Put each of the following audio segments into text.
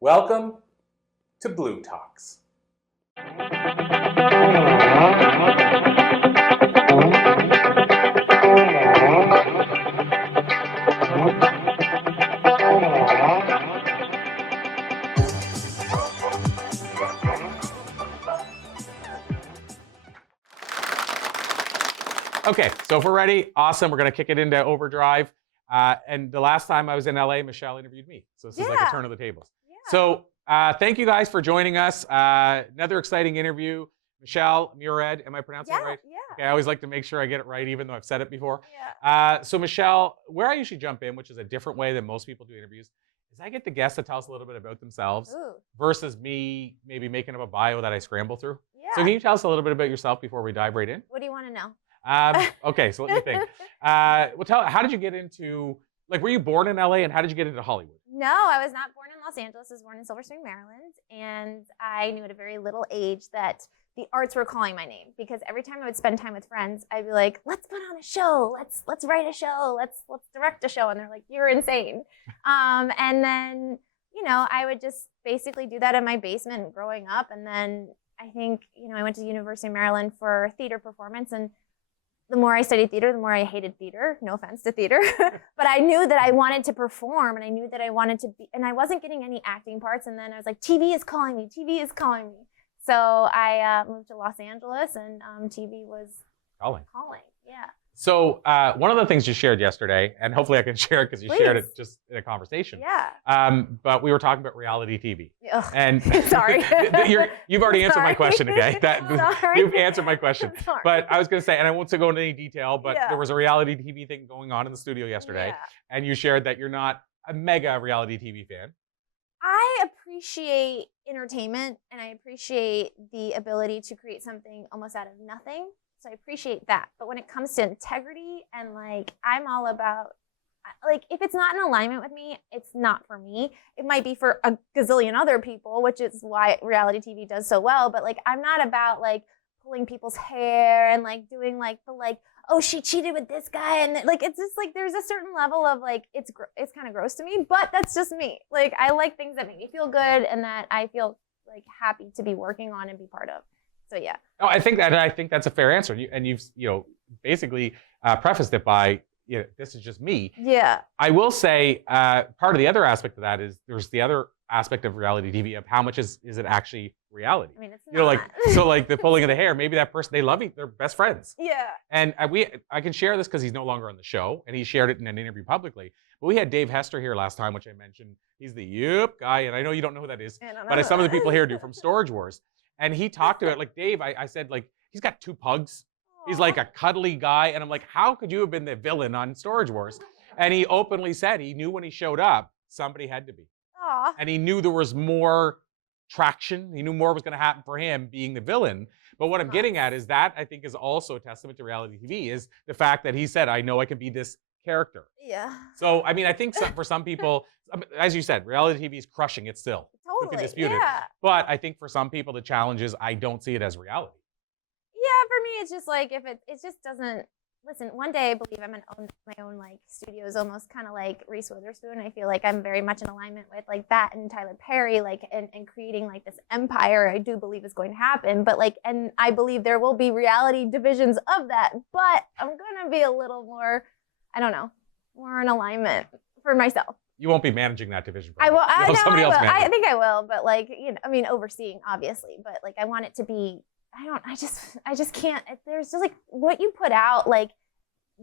Welcome to bLU Talks. Okay, so if we're ready, awesome. We're going to kick it into overdrive. And the last time I was in LA, Michelle interviewed me. So this is like a turn of the tables. Yeah. So thank you guys for joining us. Another exciting interview. Michelle, Murad, am I pronouncing it right? Yeah. Okay, I always like to make sure I get it right, even though I've said it before. Yeah. So Michelle, where I usually jump in, which is a different way than most people do interviews, is I get the guests to tell us a little bit about themselves versus me maybe making up a bio that I scramble through. Yeah. So can you tell us a little bit about yourself before we dive right in? What do you want to know? Okay, so let me think. Well, how did you get into, like, were you born in LA and how did you get into Hollywood? No, I was not born in Los Angeles. I was born in Silver Spring, Maryland. And I knew at a very little age that the arts were calling my name, because every time I would spend time with friends, I'd be like, let's put on a show. Let's write a show. Let's direct a show. And they're like, you're insane. And then, you know, I would just basically do that in my basement growing up. And then I think, you know, I went to the University of Maryland for theater performance, and the more I studied theater, the more I hated theater. No offense to theater. But I knew that I wanted to perform, and I knew that I wanted to be, and I wasn't getting any acting parts. And then I was like, TV is calling me. TV is calling me. So I moved to Los Angeles, and TV was calling. Yeah. So one of the things you shared yesterday, and hopefully I can share it because you shared it just in a conversation. Yeah. But we were talking about reality TV. Ugh. And Sorry. You've already answered my question, okay? Sorry. You've answered my question. Sorry. But I was going to say, and I won't go into any detail, but Yeah. there was a reality TV thing going on in the studio yesterday. Yeah. And you shared that you're not a mega reality TV fan. I appreciate entertainment, and I appreciate the ability to create something almost out of nothing. So I appreciate that. But when it comes to integrity, and like, I'm all about, like, if it's not in alignment with me, it's not for me. It might be for a gazillion other people, which is why reality TV does so well. But like, I'm not about like pulling people's hair and like doing like the like, oh, she cheated with this guy, and like, it's just like, there's a certain level of like, it's kind of gross to me, but that's just me. Like, I like things that make me feel good and that I feel like happy to be working on and be part of. So yeah. Oh, I think that's a fair answer. And you've basically prefaced it by, this is just me. Yeah. I will say part of the other aspect of that is there's the other aspect of reality TV of how much is it actually reality. I mean, it's not. Like, so like the pulling of the hair, maybe that person, they love each, they're best friends. Yeah. And I can share this because he's no longer on the show, and he shared it in an interview publicly. But we had Dave Hester here last time, which I mentioned. He's the guy, and I know you don't know who that is, but some of the people here do, from Storage Wars. And he talked to it, like, Dave, I said, like, he's got 2 pugs. Aww. He's like a cuddly guy. And I'm like, how could you have been the villain on Storage Wars? And he openly said he knew when he showed up, somebody had to be. Aww. And he knew there was more traction. He knew more was going to happen for him being the villain. But what I'm getting at is that, I think, is also a testament to reality TV, is the fact that he said, I know I can be this character. Yeah. So, I mean, I think for some people, as you said, reality TV is crushing it still. Totally. We can dispute it. But I think for some people, the challenge is I don't see it as reality. Yeah, for me, it's just like, if it just doesn't, listen, one day I believe I'm my own like studios, almost kind of like Reese Witherspoon. I feel like I'm very much in alignment with like that and Tyler Perry, like, and creating like this empire. I do believe is going to happen, but like, and I believe there will be reality divisions of that, but I'm going to be a little more, I don't know, more in alignment for myself. You won't be managing that division. I will. I will. I think I will, but like, I mean, overseeing obviously, but like, I want it to be. I just can't. There's just like what you put out, like,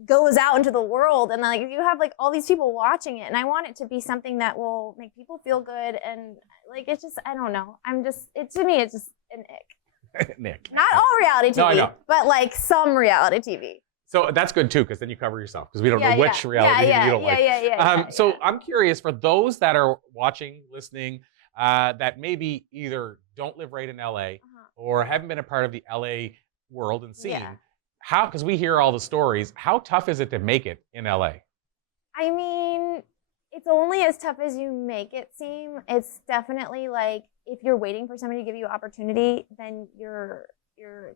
goes out into the world, and like you have like all these people watching it, and I want it to be something that will make people feel good, and like, it's just, I don't know. To me, it's just an ick. Nick. Not all reality TV, No, I know. But like some reality TV. So that's good too, because then you cover yourself, because we don't know which reality TV you don't like. So I'm curious, for those that are watching, listening, that maybe either don't live right in LA or haven't been a part of the LA world and scene, how, because we hear all the stories, how tough is it to make it in LA? I mean, it's only as tough as you make it seem. It's definitely like, if you're waiting for somebody to give you opportunity, then you're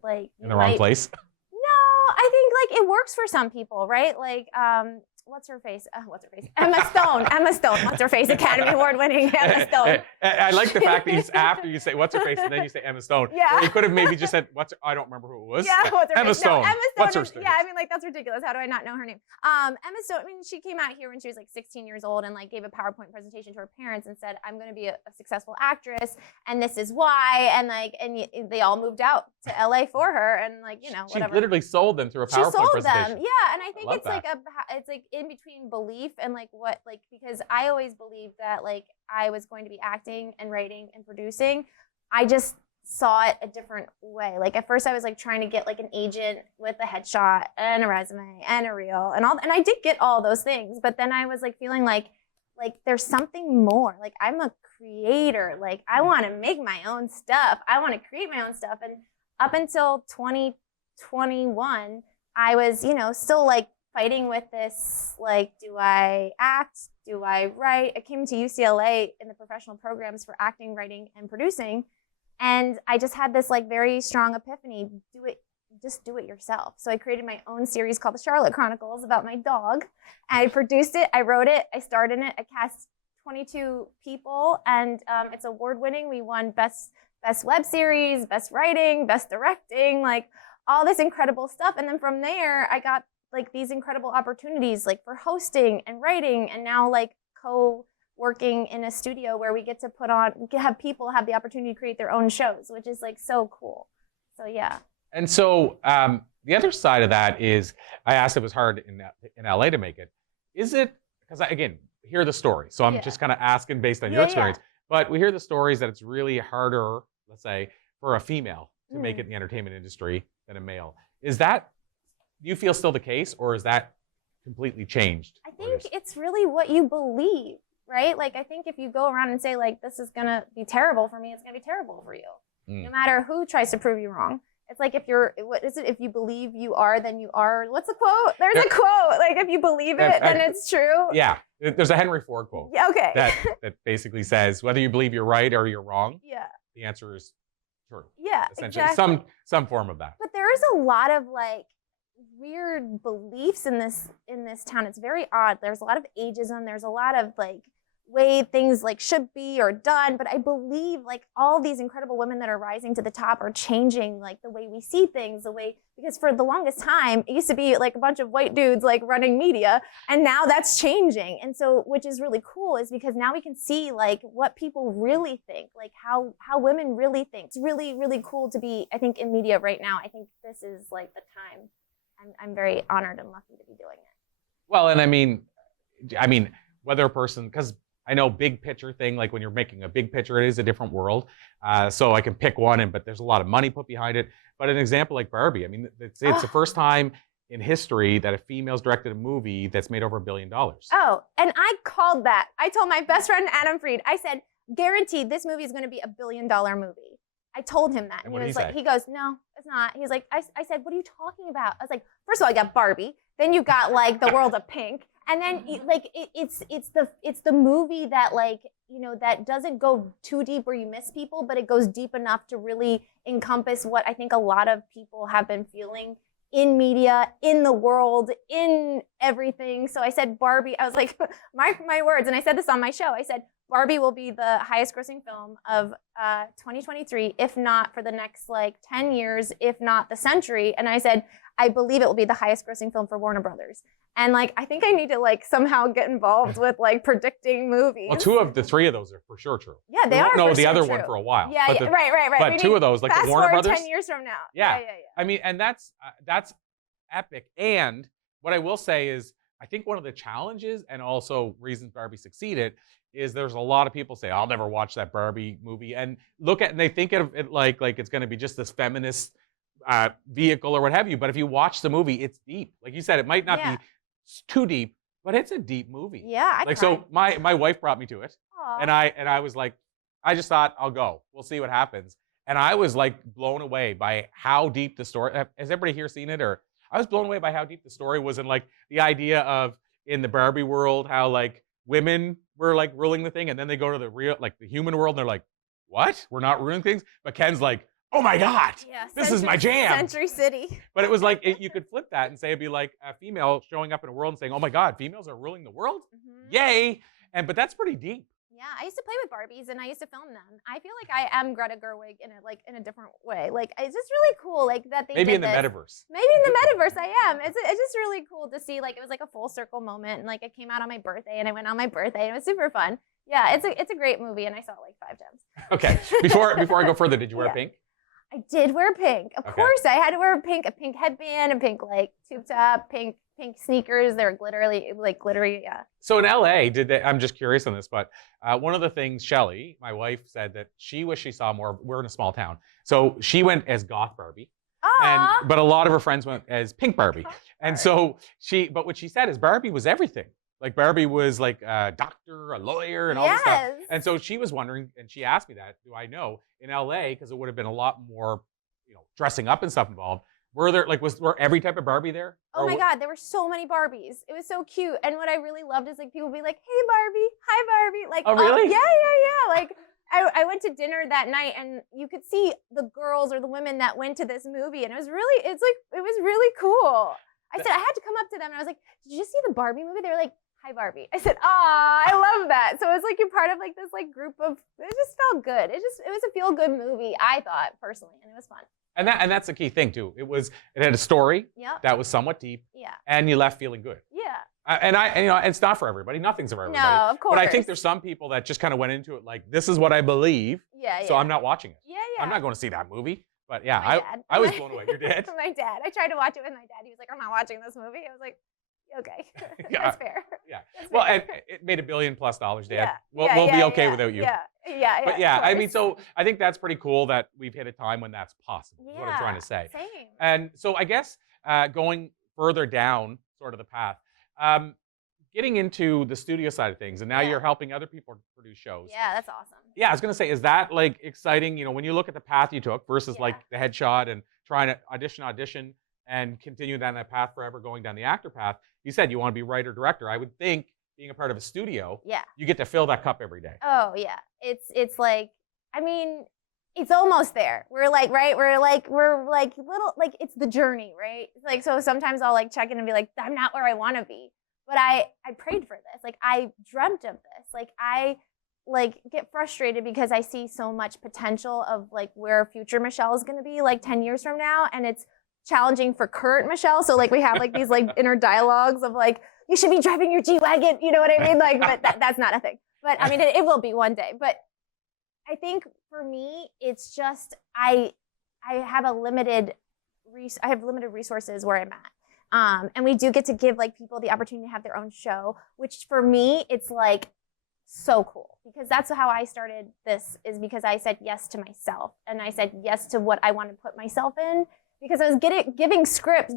like in the wrong place. No, I think like it works for some people, right? Like what's her face? Emma Stone. Emma Stone. What's her face? Academy Award winning Emma Stone. I like the fact that after you say what's her face and then you say Emma Stone. Yeah. Or you could have maybe just said I don't remember who it was. Yeah, what's her Emma face? Stone. No, Emma Stone. What's her face? Yeah, I mean, like, that's ridiculous. How do I not know her name? Emma Stone. I mean, she came out here when she was like 16 years old and like gave a PowerPoint presentation to her parents and said, "I'm going to be a successful actress, and this is why." And like, they all moved out to LA for her, and like, you know, whatever. She literally sold them through a PowerPoint presentation. Yeah, and I think it's like it's like in between belief and like what, like, because I always believed that like I was going to be acting and writing and producing. I just saw it a different way. Like at first I was like trying to get like an agent with a headshot and a resume and a reel and all, and I did get all those things, but then I was like feeling like there's something more. Like I'm a creator. Like I want to make my own stuff. I want to create my own stuff. And up until 2021, I was, you know, still like fighting with this, like, do I act? Do I write? I came to UCLA in the professional programs for acting, writing, and producing. And I just had this like very strong epiphany, just do it yourself. So I created my own series called The Charlotte Chronicles about my dog. I produced it, I wrote it, I starred in it, I cast 22 people, and it's award-winning. We won best web series, best writing, best directing, like all this incredible stuff. And then from there, I got like these incredible opportunities like for hosting and writing, and now like co-working in a studio where we get to have people have the opportunity to create their own shows, which is like so cool. So yeah. And so the other side of that is, I asked if it was hard in LA to make it. Is it, because I, again, hear the story. So I'm just kind of asking based on your experience. But we hear the stories that it's really harder, let's say, for a female to make it in the entertainment industry than a male. Is that, do you feel still the case, or is that completely changed? I think it's really what you believe, right? Like, I think if you go around and say, like, this is going to be terrible for me, it's going to be terrible for you. No matter who tries to prove you wrong. It's like if you're, what is it? If you believe you are, then you are. What's the quote? There's a quote. Like if you believe it, then it's true. Yeah. There's a Henry Ford quote. Yeah, okay. That basically says, whether you believe you're right or you're wrong, the answer is true. Yeah, essentially. Exactly. Some form of that. But there is a lot of like weird beliefs in this town. It's very odd. There's a lot of ageism. There's a lot of like way things like should be or done, but I believe like all these incredible women that are rising to the top are changing like the way we see things, because for the longest time it used to be like a bunch of white dudes like running media, and now that's changing. And so, which is really cool, is because now we can see like what people really think, like how women really think. It's really, really cool to be, I think, in media right now. I think this is like the time. I'm very honored and lucky to be doing it. Well, and I mean whether a person, because I know big picture thing, like when you're making a big picture, it is a different world. So I can pick one, but there's a lot of money put behind it. But an example like Barbie, I mean, it's the first time in history that a female's directed a movie that's made over $1 billion. Oh, and I called that. I told my best friend, Adam Fried, I said, guaranteed this movie is going to be $1 billion movie. I told him that. And what did he say? He goes, no, it's not. He's like, I said, what are you talking about? I was like, first of all, I got Barbie. Then you got like The World of Pink. And then like it's the movie that like, you know, that doesn't go too deep where you miss people, but it goes deep enough to really encompass what I think a lot of people have been feeling in media, in the world, in everything. So I said Barbie, I was like, my words, and I said this on my show, I said Barbie will be the highest grossing film of 2023, if not for the next like 10 years, if not the century. And I said, I believe it will be the highest grossing film for Warner Brothers. And like, I think I need to like somehow get involved with like predicting movies. Well, 2 of the 3 of those are for sure true. Yeah, they are. No, the other true. one for a while. Yeah, right. But 2 of those, like the Warner Brothers. 10 years from now. Yeah. I mean, and that's epic. And what I will say is, I think one of the challenges and also reasons Barbie succeeded is there's a lot of people say, I'll never watch that Barbie movie, and they think of it like it's going to be just this feminist vehicle or what have you. But if you watch the movie, it's deep. Like you said, it might not be too deep, but it's a deep movie. Yeah, so my wife brought me to it. Aww. and I was like, I just thought I'll go. We'll see what happens. And I was like blown away by how deep the story. Has everybody here seen it? Or I was blown away by how deep the story was, and like the idea of in the Barbie world how like women were like ruling the thing, and then they go to the real, like the human world, and they're like, what? We're not ruling things. But Ken's like, oh my God, yeah, this is my jam. Century City. But it was like, you could flip that and say, it'd be like a female showing up in a world and saying, oh my God, females are ruling the world? Yay. But that's pretty deep. Yeah, I used to play with Barbies and I used to film them. I feel like I am Greta Gerwig in a different way. Like, it's just really cool, like that they maybe did in the this. metaverse. Maybe in the metaverse, I am. It's just really cool to see. Like, it was like a full circle moment, and like it came out on my birthday, and I went on my birthday, and it was super fun. Yeah, it's a great movie, and I saw it like 5 times. Okay, before I go further, did you wear pink? I did wear pink. Of course, I had to wear a pink headband, a pink like tube top, pink sneakers. They're glittery, yeah. So in LA, I'm just curious on this, but one of the things, Shelly, my wife, said that she wished she saw more. We're in a small town. So she went as Goth Barbie. But a lot of her friends went as Pink Barbie. And so but what she said is Barbie was everything. Like Barbie was like a doctor, a lawyer, and all this stuff. And so she was wondering, and she asked me that, do I know in LA, because it would have been a lot more, dressing up and stuff involved. Were there were every type of Barbie there? Oh my God, there were so many Barbies. It was so cute. And what I really loved is like people would be like, "Hey Barbie, hi Barbie." Like, oh really? Yeah. Like I went to dinner that night and you could see the girls or the women that went to this movie, and it was really cool. I said I had to come up to them and I was like, "Did you see the Barbie movie?" They were like, "Hi Barbie." I said, "Ah, I love that." So it's like you're part of like this like group of. It just felt good. It was a feel good movie, I thought personally, and it was fun. And that's the key thing too. It had a story that was somewhat deep. Yeah. And you left feeling good. Yeah. And it's not for everybody. Nothing's for everybody. No, of course. But I think there's some people that just kind of went into it like, this is what I believe. Yeah. So I'm not watching it. Yeah. I'm not going to see that movie. But yeah, I was blown away. Your dad? My dad. I tried to watch it with my dad. He was like, "I'm not watching this movie." I was like, "Okay, that's fair." Yeah. That's well, fair. And it made $1 billion+, Dad. Yeah. We'll be okay without you. Yeah. But yeah, I mean, so I think that's pretty cool that we've hit a time when that's possible. Is what I'm trying to say. Same. And so I guess going further down sort of the path, getting into the studio side of things, and now you're helping other people produce shows. Yeah, that's awesome. Yeah, I was gonna say, is that like exciting? When you look at the path you took versus like the headshot and trying to audition, and continue down that path forever, going down the actor path. You said you want to be writer director. I would think being a part of a studio, you get to fill that cup every day. Oh yeah, it's like, I mean, it's almost there. We're like little, like it's the journey, right? It's like, so sometimes I'll like check in and be like, I'm not where I want to be. But I prayed for this. Like I dreamt of this. Like I get frustrated because I see so much potential of like where future Michelle is going to be like 10 years from now. And it's challenging for current Michelle. So like we have like these like inner dialogues of like, you should be driving your G-Wagon. You know what I mean? Like, but that's not a thing. But I mean, it will be one day. But I think for me, it's just, I have limited resources where I'm at. And we do get to give like people the opportunity to have their own show, which for me, it's like so cool, because that's how I started this, is because I said yes to myself, and I said yes to what I want to put myself in, because I was getting script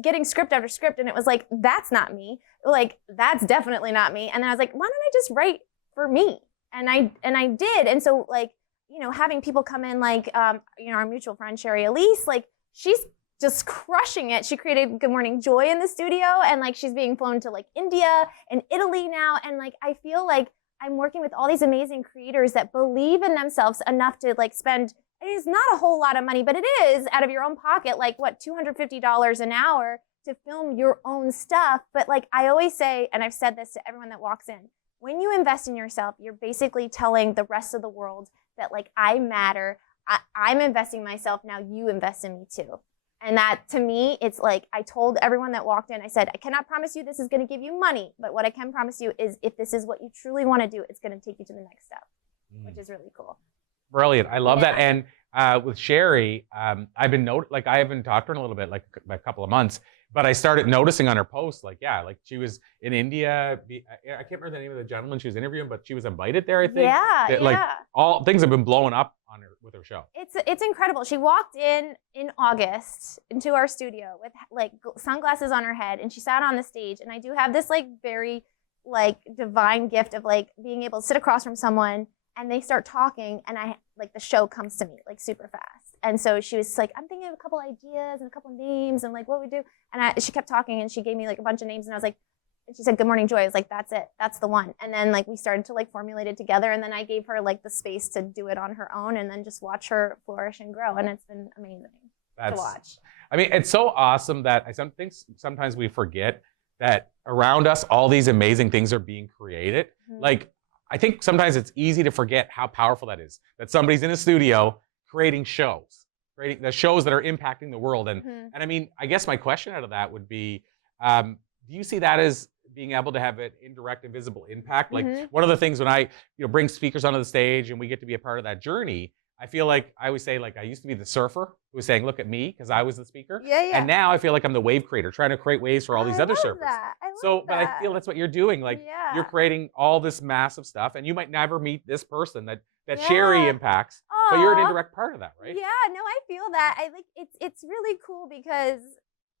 after script, and it was like, that's not me. Like, that's definitely not me. And then I was like, why don't I just write for me? And I did. And so like, having people come in like, our mutual friend, Sherry Elise, like she's just crushing it. She created Good Morning Joy in the studio, and like she's being flown to like India and Italy now. And like, I feel like I'm working with all these amazing creators that believe in themselves enough to like spend, it's not a whole lot of money, but it is out of your own pocket, like what, $250 an hour to film your own stuff. But like I always say, and I've said this to everyone that walks in, when you invest in yourself, you're basically telling the rest of the world that like I matter, I'm investing in myself, now you invest in me too. And that, to me, it's like I told everyone that walked in, I said, I cannot promise you this is going to give you money, but what I can promise you is if this is what you truly want to do, it's going to take you to the next step, which is really cool. Brilliant. I love that. And with Sherry, I haven't talked to her in a little bit, like a couple of months, but I started noticing on her posts, like she was in India. I can't remember the name of the gentleman she was interviewing, but she was invited there, I think. Like all things have been blowing up on her with her show. It's incredible. She walked in August into our studio with like sunglasses on her head, and she sat on the stage. And I do have this like very like divine gift of like being able to sit across from someone, and they start talking, and the show comes to me like super fast. And so she was like, I'm thinking of a couple ideas and a couple names and like what we do. And she kept talking, and she gave me like a bunch of names, and I was like, And she said, Good Morning Joy. I was like, that's it. That's the one. And then like we started to like formulate it together. And then I gave her like the space to do it on her own and then just watch her flourish and grow. And it's been amazing to watch. I mean, it's so awesome that I think sometimes we forget that around us, all these amazing things are being created. Like, I think sometimes it's easy to forget how powerful that is, that somebody's in a studio creating creating the shows that are impacting the world. And I mean, I guess my question out of that would be, do you see that as being able to have an indirect and visible impact? Like one of the things when I bring speakers onto the stage and we get to be a part of that journey, I feel like I always say, like, I used to be the surfer who was saying, look at me, because I was the speaker. And now I feel like I'm the wave creator, trying to create waves for all these other surfers. But I feel that's what you're doing. Like, you're creating all this massive stuff, and you might never meet this person that Sherry impacts, but you're an indirect part of that, right? Yeah, no, I feel that. I like it's really cool because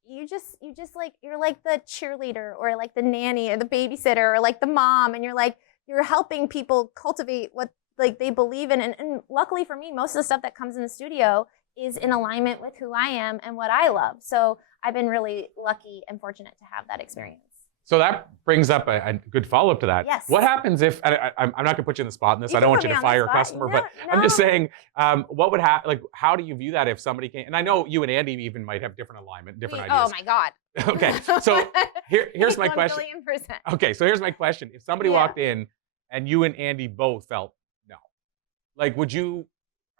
you just like, you're like the cheerleader or like the nanny or the babysitter or like the mom, and you're helping people cultivate what like they believe in. And luckily for me, most of the stuff that comes in the studio is in alignment with who I am and what I love. So I've been really lucky and fortunate to have that experience. So that brings up a good follow-up to that. Yes. What happens if, I'm not going to put you in the spot in this, I don't want you to fire a customer, but I'm just saying, what would happen, like, how do you view that if somebody came, and I know you and Andy even might have different alignment, different ideas. Oh my God. Okay, so here's my question. 1,000,000%. Okay, so here's my question. If somebody walked in and you and Andy both felt no, like, would you,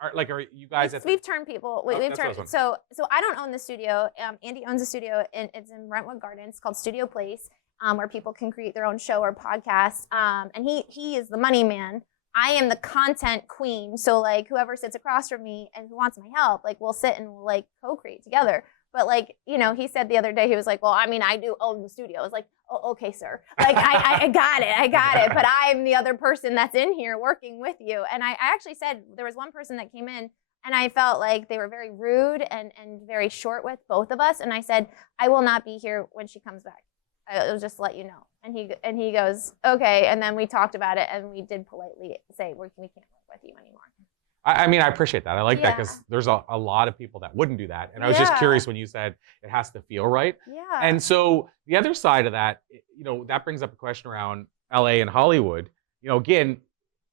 are you guys we've turned people. We've turned. So I don't own the studio. Andy owns a studio, and it's in Brentwood Gardens. It's called Studio Place, where people can create their own show or podcast. And he is the money man. I am the content queen. So like whoever sits across from me and who wants my help, like we'll sit and we'll like co-create together. But like, he said the other day, he was like, well, I mean, I do own the studio. I was like, oh, okay, sir. Like, I got it. But I'm the other person that's in here working with you. And I actually said, there was one person that came in and I felt like they were very rude and very short with both of us. And I said, I will not be here when she comes back. I'll just let you know. And he goes, okay. And then we talked about it and we did politely say, we can't work with you anymore. I mean, I appreciate that. I like that because there's a lot of people that wouldn't do that. And I was just curious when you said it has to feel right. Yeah. And so the other side of that, that brings up a question around LA and Hollywood. Again,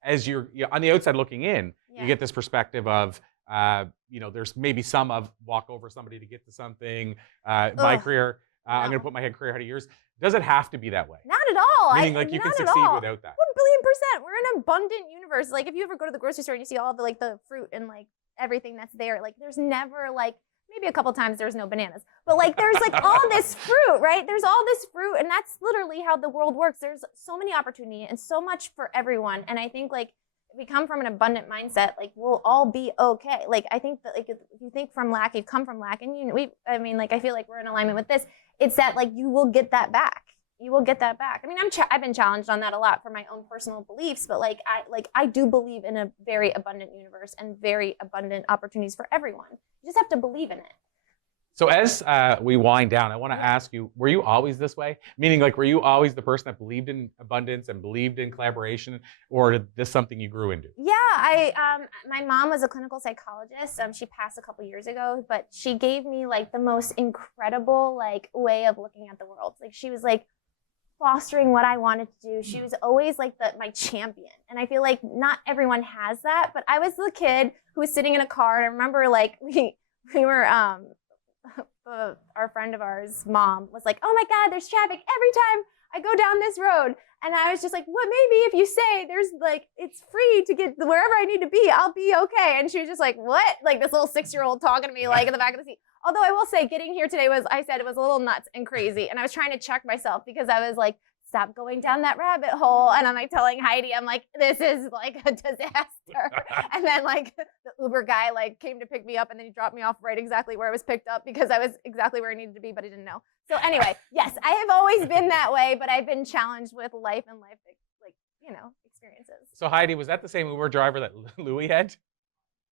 as you're on the outside looking in, you get this perspective of, there's maybe some of walk over somebody to get to something. My career, I'm going to put my head career ahead of yours. Does it have to be that way? Not at all. Meaning like you can succeed without that. 1,000,000,000%. We're in an abundant universe. Like if you ever go to the grocery store and you see all the like the fruit and like everything that's there, like there's never like, maybe a couple times there's no bananas, but like there's like all this fruit, right? There's all this fruit, and that's literally how the world works. There's so many opportunity and so much for everyone. And I think like if we come from an abundant mindset, like we'll all be okay. Like I think that like if you think from lack, you come from lack, and I feel like we're in alignment with this. It's that like you will get that back. You will get that back. I mean, I've been challenged on that a lot for my own personal beliefs, but I do believe in a very abundant universe and very abundant opportunities for everyone. You just have to believe in it. So as we wind down, I want to ask you, were you always this way? Meaning like, were you always the person that believed in abundance and believed in collaboration, or is this something you grew into? Yeah, my mom was a clinical psychologist. She passed a couple years ago, but she gave me like the most incredible like way of looking at the world. Like she was like fostering what I wanted to do. She was always like my champion. And I feel like not everyone has that, but I was the kid who was sitting in a car, and I remember like we were our friend of ours, mom, was like, oh my God, there's traffic every time I go down this road. And I was just like, well, maybe if you say there's like, it's free to get wherever I need to be, I'll be okay. And she was just like, what? Like this little 6-year-old talking to me like in the back of the seat. Although I will say getting here today I said it was a little nuts and crazy. And I was trying to check myself because I was like, stop going down that rabbit hole. And I'm like telling Heidi, I'm like, this is like a disaster. And then like the Uber guy like came to pick me up, and then he dropped me off right exactly where I was picked up because I was exactly where I needed to be, but I didn't know. So anyway, yes, I have always been that way, but I've been challenged with life and life, like, experiences. So Heidi, was that the same Uber driver that Louis had?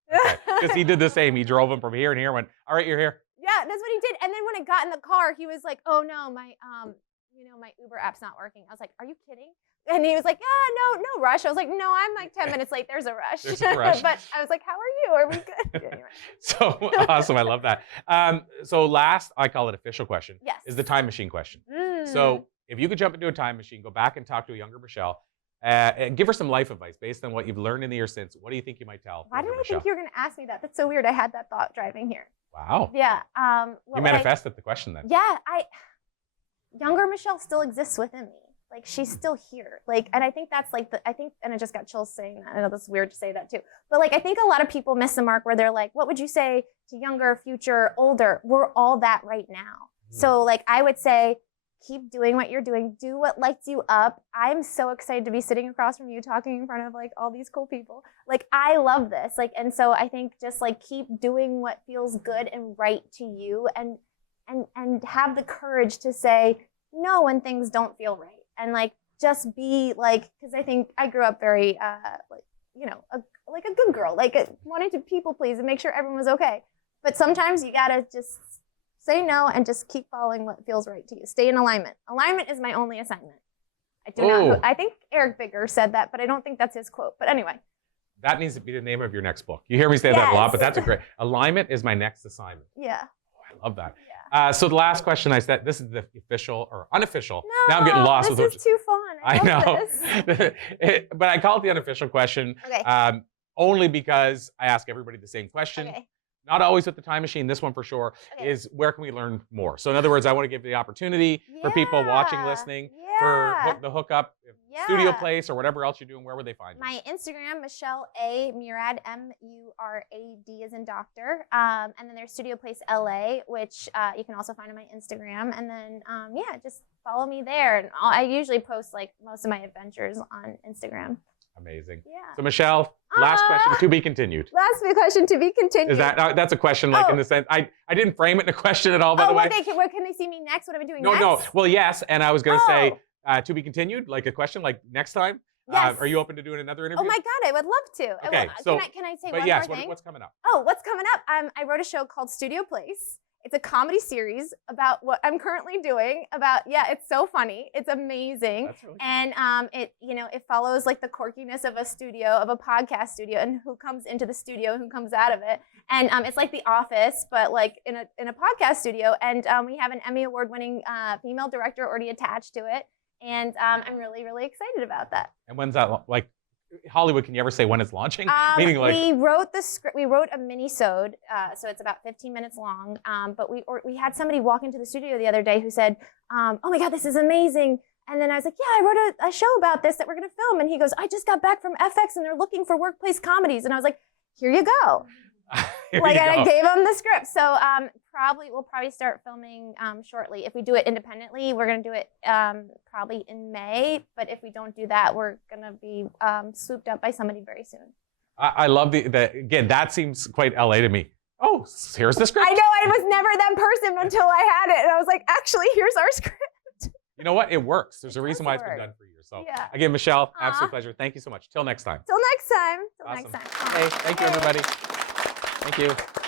Because he did the same. He drove him from here and here, went, all right, you're here. Yeah, that's what he did. And then when I got in the car, he was like, oh no, my Uber app's not working. I was like, are you kidding? And he was like, no rush. I was like, no, I'm like 10 minutes late. There's a rush. There's a rush. But I was like, how are you? Are we good? Anyway. So awesome. I love that. So last, I call it official question, yes, is the time machine question. So if you could jump into a time machine, go back and talk to a younger Michelle, and give her some life advice based on what you've learned in the years since, what do you think you might tell? Why did I think you were going to ask me that? That's so weird. I had that thought driving here. Wow. Yeah. You manifested the question then. Yeah. Younger Michelle still exists within me. Like, she's still here. Like, and I think that's like and I just got chills saying that. I know that's weird to say that too. But like, I think a lot of people miss the mark where they're like, what would you say to younger, future, older? We're all that right now. So like, I would say, keep doing what you're doing. Do what lights you up. I'm so excited to be sitting across from you talking in front of like all these cool people. Like, I love this. Like, and so I think just like keep doing what feels good and right to you, and have the courage to say no when things don't feel right. And like, just be like, because I think I grew up very like, you know, like a good girl, like wanting to people please and make sure everyone was okay. But sometimes you gotta just say no and just keep following what feels right to you. Stay in alignment. Alignment is my only assignment. I think Eric Bigger said that, but I don't think that's his quote. But anyway. That needs to be the name of your next book. You hear me say that a lot, but that's a great, alignment is my next assignment. Yeah. Oh, I love that. Yeah. So the last question I said, this is the official or unofficial. No, now I'm getting lost. This is too fun. I know. This. But I call it the unofficial question only because I ask everybody the same question. Okay. Not always with the time machine. This one for sure is, where can we learn more? So in other words, I want to give the opportunity for people watching, listening, for the hookup, studio place, or whatever else you're doing. Where would they find you? My Instagram, Michelle A. Murad, M-U-R-A-D as in doctor. And then there's Studio Place LA, which you can also find on my Instagram. And then, just follow me there. And I usually post like most of my adventures on Instagram. Amazing. Yeah. So Michelle, last question, to be continued. Last question, to be continued. Is that's a question, like in the sense, I didn't frame it in a question at all, by the way. Where can they see me next? What am I doing next? No. Well, yes, and I was going to say, to be continued, like a question, like next time. Yes. Are you open to doing another interview? Oh my God, I would love to. Okay, can I say one more thing? What's coming up? Oh, what's coming up? I wrote a show called Studio Place. It's a comedy series about what I'm currently doing. It's so funny. It's amazing. That's really cool. And it follows like the quirkiness of a studio, of a podcast studio, and who comes into the studio, who comes out of it. And it's like The Office, but like in a podcast studio. And we have an Emmy Award-winning female director already attached to it. And I'm really, really excited about that. And when's that? Like, Hollywood, can you ever say when it's launching? Meaning, like, we wrote the script. We wrote a mini-sode, so it's about 15 minutes long. But we had somebody walk into the studio the other day who said, "Oh my God, this is amazing!" And then I was like, "Yeah, I wrote a show about this that we're going to film." And he goes, "I just got back from FX, and they're looking for workplace comedies." And I was like, "Here you go." And I gave him the script. So we'll probably start filming shortly. If we do it independently, we're going to do it probably in May. But if we don't do that, we're going to be swooped up by somebody very soon. I love again, that seems quite LA to me. Oh, here's the script. I know, I was never that person until I had it. And I was like, actually, here's our script. You know what? It works. There's a reason why it's been done for years. So again, Michelle, absolute pleasure. Thank you so much. Till next time. Till next time. Awesome. Hey, thank you, everybody. Thank you.